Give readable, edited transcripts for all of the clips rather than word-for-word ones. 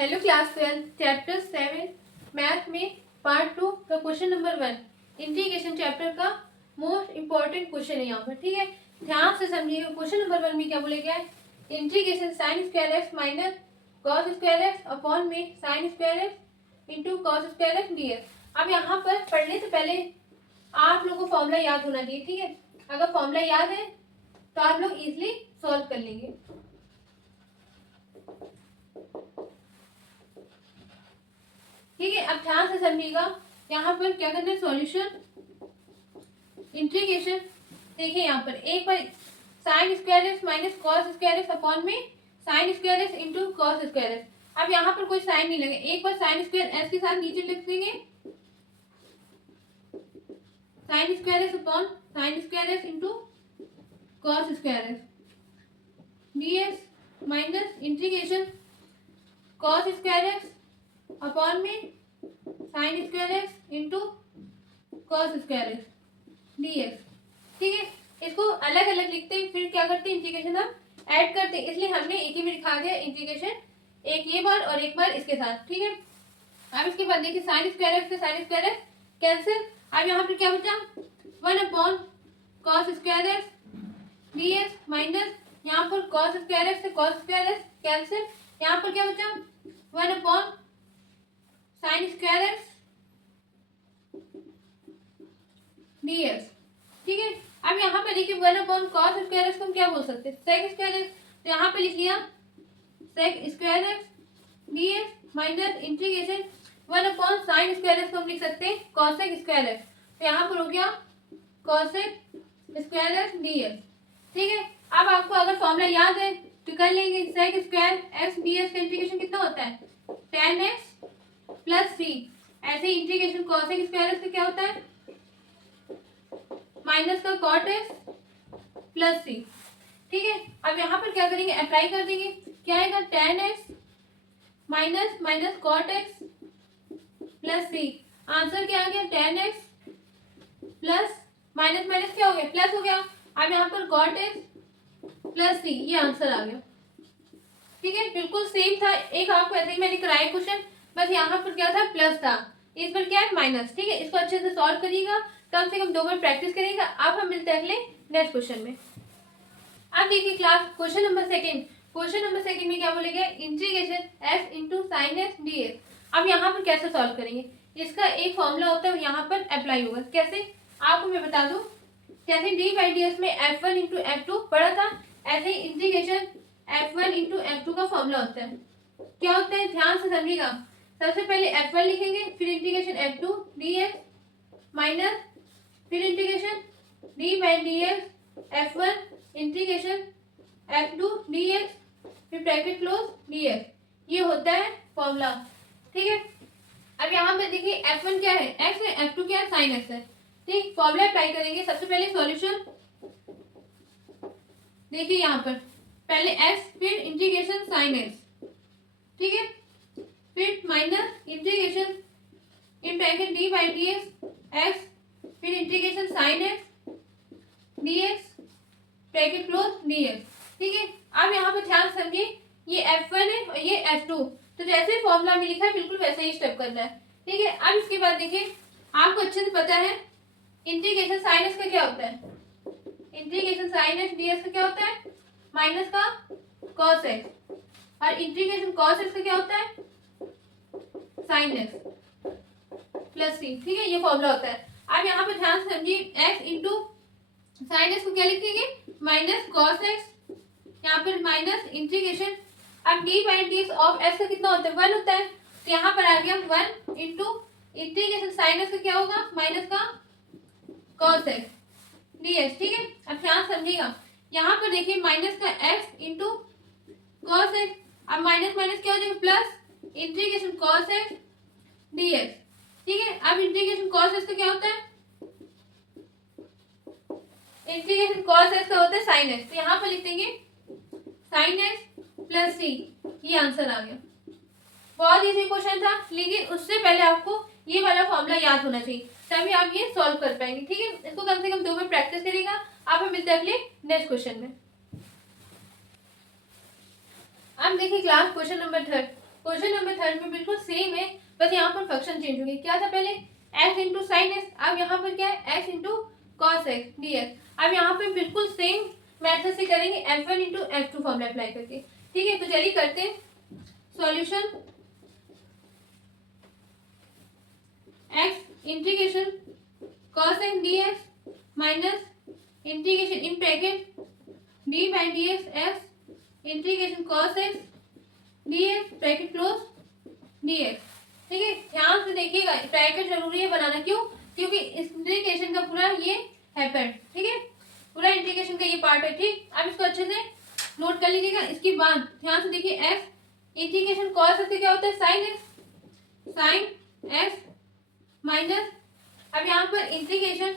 Hello class 12 chapter 7 math में part 2 का question number 1 integration chapter का मोस्ट इंपॉर्टेंट क्वेश्चन है यहाँ पर। ठीक है, ध्यान से समझिए। क्वेश्चन नंबर 1 में क्या बोले गया है, integration sine square x minus cos square x upon में sine square x into cos square x D x. अब यहाँ पर पढ़ने से पहले आप लोगों को फॉर्मूला याद होना चाहिए। ठीक है, अगर फॉर्मूला याद है तो आप लोग इजिली सॉल्व कर लेंगे। ठीक है, अब ध्यान से समझिएगा। यहाँ पर क्या करना है, सॉल्यूशन इंटीग्रेशन। देखिए यहाँ पर एक बार sine square x minus cos square x upon में sine square x into cos square x. अब यहाँ पर कोई साइन नहीं लगे, एक बार साइन स्क्वायर एक्स के साथ नीचे लिख देंगे sine square x upon sine square x into cos square x D x minus integration cos square x upon में sine square x into cos square x D x. ठीक है, इसको अलग अलग लिखते हैं, फिर क्या करते हैं, इंटीग्रेशन हम ऐड करते हैं, इसलिए हमने एक ही में लिखा दिया इंटीग्रेशन, एक ये बार और एक बार इसके साथ। ठीक है, अब इसके बाद देखिए साइन स्क्वायर एक्स से साइन स्क्वायर एक्स कैंसिल। अब यहाँ पर क्या बचा, 1 upon cos square x D x minus यहाँ पर कॉस स्क्वायर एक्स से कॉस स्क्वायर एक्स कैंसिल। यहाँ पर क्या बचा, 1 upon sine square x D x. ठीक है, अब यहाँ पे देखिए 1 अपॉन कॉस स्क्वायर एक्स को हम क्या बोल सकते हैं, सेक स्क्वायर एक्स। तो यहाँ पे लिख लिया sec square x D x minus integration 1 upon sine square X को हम लिख सकते हैं कॉसेक स्क्वायर एक्स। तो यहाँ पर हो गया cosec square x D x. ठीक है, अब आपको अगर फॉर्मूला याद है तो कर लेंगे, sec square x D X का इंटीग्रेशन कितना होता है, tan x प्लस सी। ऐसे इंटीग्रेशन कॉसेक स्क्वायर एक्स का क्या होता है, माइनस का कॉट एक्स प्लस सी। ठीक है, अब यहाँ पर क्या करेंगे, अप्लाई कर देंगे, क्या आएगा, tan x minus minus cot x plus c. Answer क्या आ गया, tan x plus minus minus क्या हो गया, प्लस हो गया। अब यहाँ पर कॉट एक्स प्लस सी, ये आंसर आ गया। ठीक है, बिल्कुल सेम था, एक आपको ऐसे ही मैंने कराया क्वेश्चन, बस यहाँ पर क्या था, प्लस था, इस पर क्या है, माइनस। ठीक है, इसको अच्छे से सॉल्व करिएगा, कम से कम 2 बार प्रैक्टिस करिएगा। अब हम मिलते हैं अगले नेक्स्ट क्वेश्चन में। अब देखिए class question number 2। Question number 2 में क्या बोलेगा, integration x into sine x D x. अब यहाँ पर कैसे सॉल्व करेंगे, इसका एक फॉर्मूला होता है, यहाँ पर अप्लाई होगा। कैसे, आपको मैं बता दूं, जैसे डी बाई डी एक्स में F1 इंटू F2 पढ़ा था, ऐसे ही इंटीग्रेशन F1 इंटू F2 का फॉर्मूला होता है। क्या होता है, ध्यान से समझिएगा। सबसे पहले F1 लिखेंगे, फिर integration F2 d x minus फिर integration d by d x F1 integration F2 d x फिर ब्रैकेट क्लोज डी एक्स। ये होता है फॉर्मूला। ठीक है, अब यहाँ पे देखिए F1 क्या है, x है, F2 क्या है, साइन x है। ठीक, फॉर्मूला अप्लाई करेंगे। सबसे पहले सॉल्यूशन देखिए, यहाँ पर पहले x फिर इंटीग्रेशन साइन x। ठीक है, फिर minus integration in bracket d by d x फिर integration sine x D x bracket close d x. ठीक है, अब यहाँ पे ध्यान समझिए, ये F1 है और ये F2, तो जैसे फॉर्मूला में लिखा है बिल्कुल वैसे ही स्टेप करना है। ठीक है, अब इसके बाद देखिए, आपको अच्छे से पता है इंटीग्रेशन साइन एक्स का क्या होता है, integration sine x D X का क्या होता है, माइनस का कॉस एक्स, और इंटीग्रेशन कॉस एक्स का क्या होता है, साइन एक्स प्लस सी। ठीक है, ये फॉर्मूला होता है। अब यहाँ पे ध्यान से समझिए, एक्स इंटू साइन एक्स को क्या लिखेंगे, माइनस कॉस एक्स, यहाँ पर माइनस इंटीग्रेशन, अब D by d x of x का कितना होता है, 1 होता है, तो यहाँ पर आ गया 1 इंटू इंटीग्रेशन साइन एक्स का क्या होगा, माइनस का कॉस एक्स डी एक्स। ठीक है, अब ध्यान समझिएगा, यहाँ पर देखिए माइनस का एक्स इंटू कॉस एक्स, अब माइनस माइनस क्या हो जाएगा, plus integration cos x D x. ठीक है, अब इंटीग्रेशन कॉस एक्स का क्या होता है, इंटीग्रेशन कॉस एक्स का होता है साइन एक्स, तो यहाँ पर लिख देंगे साइन एक्स प्लस सी। ये आंसर आ गया। बहुत इजी क्वेश्चन था, लेकिन उससे पहले आपको ये वाला फॉर्मूला याद होना चाहिए, तभी आप ये सॉल्व कर पाएंगे। ठीक है, इसको कम से कम 2 बार प्रैक्टिस करिएगा। आप हम मिलते हैं अगले नेक्स्ट क्वेश्चन में। अब देखिए class question number 3। Question number third में बिल्कुल सेम है, बस यहाँ पर फंक्शन चेंज हो गई। क्या था पहले x इंटू साइन एक्स, अब यहाँ पर क्या है x into cos x D x. अब यहाँ पर बिल्कुल सेम मेथड से करेंगे f1 into f2 formula apply करके। ठीक है, तो चलिए करते हैं solution. x integration cos x D x minus integration in bracket d by d x x integration cos x D x bracket close d x. ठीक है, ध्यान से देखिएगा, ब्रैकेट जरूरी है बनाना। क्यों? क्योंकि इंटीग्रेशन का पूरा ये हैपेंड। ठीक है, पूरा इंटीग्रेशन का ये पार्ट है। ठीक, अब इसको अच्छे से नोट कर लीजिएगा। इसके बाद ध्यान से देखिए, एक्स इंटीग्रेशन कॉस एक्स क्या होता है sine x, sine x minus, अब यहाँ पर integration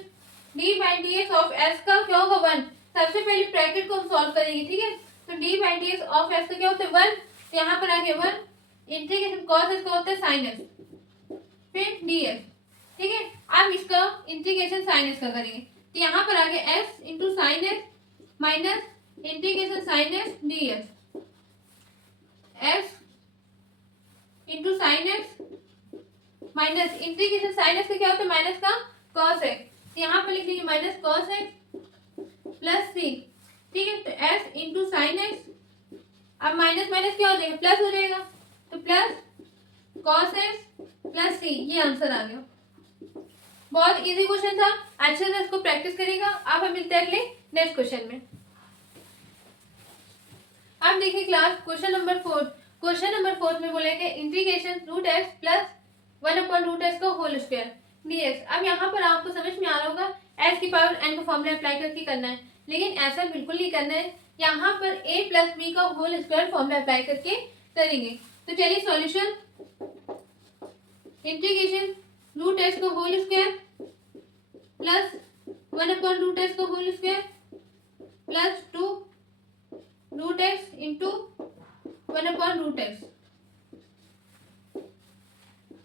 d by d x of S का क्या होगा 1। सबसे पहले ब्रैकेट को हम सॉल्व करेंगे। ठीक है, तो D by d x of S का क्या होता है 1, तो यहाँ पर आ गया 1 इंटीग्रेशन कॉस एस का होता है साइन एस फिर डी एक्स। ठीक है, अब इसका इंटीग्रेशन साइन एस का करेंगे, तो यहाँ पर आ गया S into sine S minus integration sine S D X, S into sine x minus integration sine X का क्या होता है माइनस का कॉस एक्स, यहाँ पर लिख लीजिए माइनस कॉस एक्स प्लस सी। ठीक है, तो एस इंटू साइन एक्स, अब माइनस माइनस क्या हो जाएगा प्लस हो जाएगा, तो plus cos x plus c, ये आंसर आ गया। बहुत इजी क्वेश्चन था, अच्छे से इसको प्रैक्टिस करिएगा। अब हम मिलते हैं अगले नेक्स्ट क्वेश्चन में। अब देखिए class question number 4। Question number 4 में बोला गया integration root X plus 1 root x का होल स्क्वायर dx। अब यहाँ पर आपको समझ में आ रहा होगा s की पावर n का फॉर्मूला अप्लाई करके करना है, लेकिन ऐसा बिल्कुल नहीं करना है। यहाँ पर a प्लस बी का होल स्क्वायर फॉर्मूला अप्लाई करके करेंगे। तो चलिए सॉल्यूशन, इंटीग्रेशन रूट एक्स का whole square plus 1 root x का whole square plus 2 root x into 1 root x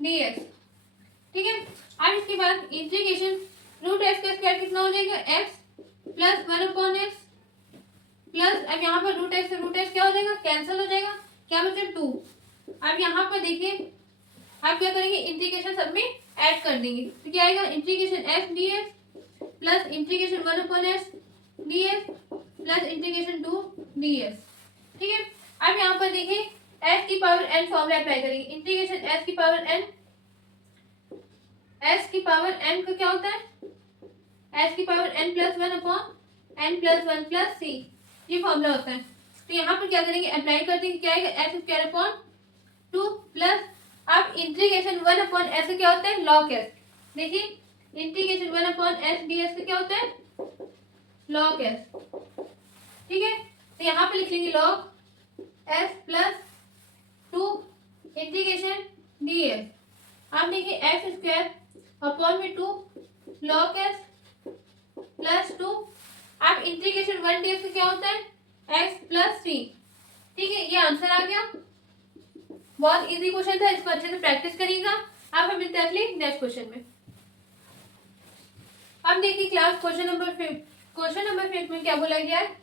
dx। ठीक है, अब इसके बाद इंटीग्रेशन रूट एक्स का स्क्वायर कितना हो जाएगा x प्लस 1/x प्लस, अब यहाँ पर रूट एक्स से रूट एक्स क्या हो जाएगा कैंसिल हो जाएगा, क्या बचे 2। अब यहाँ पर देखिए, अब क्या करेंगे इंटीग्रेशन सब में ऐड कर देंगे, तो क्या आएगा integration x dx plus integration 1/x dx plus integration 2 dx। ठीक है, अब यहाँ पर देखिए s की पावर n फॉर्मूला अप्लाई करेंगे। इंटीग्रेशन s की पावर n, s की पावर n का क्या होता है s की power n plus 1/n plus 1 plus c, ये फॉर्मूला होता है। तो यहाँ पर क्या करेंगे अप्लाई कर देंगे, क्या आएगा s स्क्वायर अपॉन 2 प्लस, अब इंटीग्रेशन 1/s क्या होता है log s। देखिए इंटीग्रेशन 1/s ds का क्या होता है log s। ठीक है, तो यहाँ पर लिख लेंगे log s plus 2 integration ds। अब देखिए s स्क्वायर अपॉन में 2 log s प्लस 2, अब इंटीग्रेशन 1ds का क्या होता है x प्लस 3। ठीक है, ये आंसर आ गया। बहुत इजी क्वेश्चन था, इसको अच्छे से प्रैक्टिस करिएगा। अब हम मिलते हैं अगले नेक्स्ट क्वेश्चन में। अब देखिए class question number 5। Question number 5 में क्या बोला गया है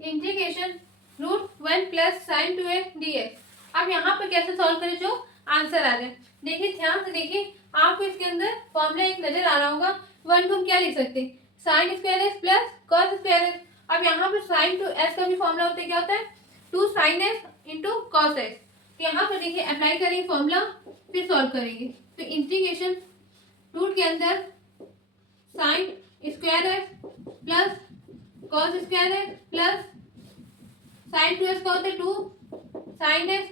integration root 1 plus sine 2x dx। अब यहाँ पर कैसे सॉल्व करें जो आंसर आ जाए। देखिए ध्यान से देखिए, आपको इसके अंदर फॉर्मूला एक नजर आ रहा होगा। 1 को हम क्या लिख सकते हैं sign square x plus cos square x. अब यहाँ पर साइन टू एस का भी फॉर्मूला होता है, क्या होता है 2 sine x into cos x. तो यहाँ पर देखिए अप्लाई करेंगे फॉर्मूला, फिर सॉल्व करेंगे। तो इंटीग्रेशन रूट के अंदर sign square x plus cos square x plus sine 2x का होता है 2 sine x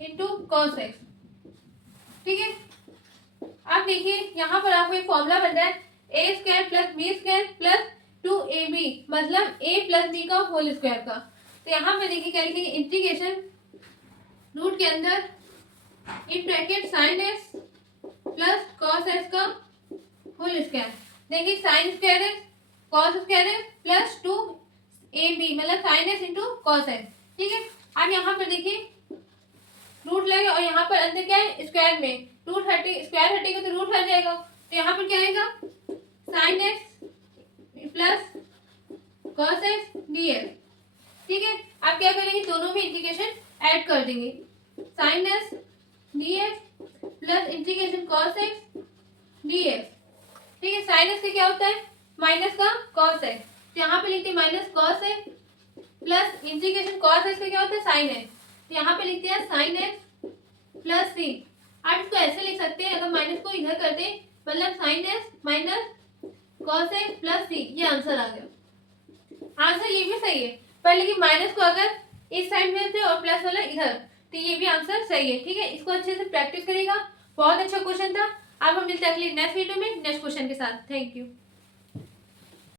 into cos x. ठीक है, अब देखिए यहाँ पर आपको एक फॉर्मूला बन रहा है a square plus b square plus 2ab, मतलब a प्लस बी का होल स्क्वायर का। तो यहाँ पे देखिए क्या लिखेंगे इंटीग्रेशन रूट के अंदर in bracket sine x plus cos x का होल स्क्वायर। देखिए sign square x cos square x plus 2ab, मतलब sine x into cos x. ठीक है, अब यहाँ पर देखिए रूट लगे और यहाँ पर अंदर क्या है स्क्वायर में रूट हटे, स्क्वायर हटेगा तो रूट हट जाएगा। तो यहाँ पर क्या आएगा sine x plus cos x dx। ठीक है, अब क्या करेंगे दोनों में इंटीग्रेशन ऐड कर देंगे। Sign x D x plus integration cos x D x. ठीक है, साइन एक्स का क्या होता है माइनस का कॉस एक्स, तो यहाँ पे लिखते हैं minus cos x plus integration cos x का क्या होता है साइन एक्स, तो यहाँ पे लिखते हैं साइन एक्स प्लस सी। आप इसको ऐसे लिख सकते हैं, अगर माइनस को इधर करते हैं मतलब sine x minus cos x plus c, ये आंसर आ गया। आंसर ये भी सही है, पर लेकिन माइनस को अगर इस साइड में थे और प्लस वाला इधर, तो ये भी आंसर सही है। ठीक है, इसको अच्छे से प्रैक्टिस करेगा, बहुत अच्छा क्वेश्चन था। अब हम मिलते हैं अगले नेक्स्ट वीडियो में नेक्स्ट क्वेश्चन के साथ। Thank you.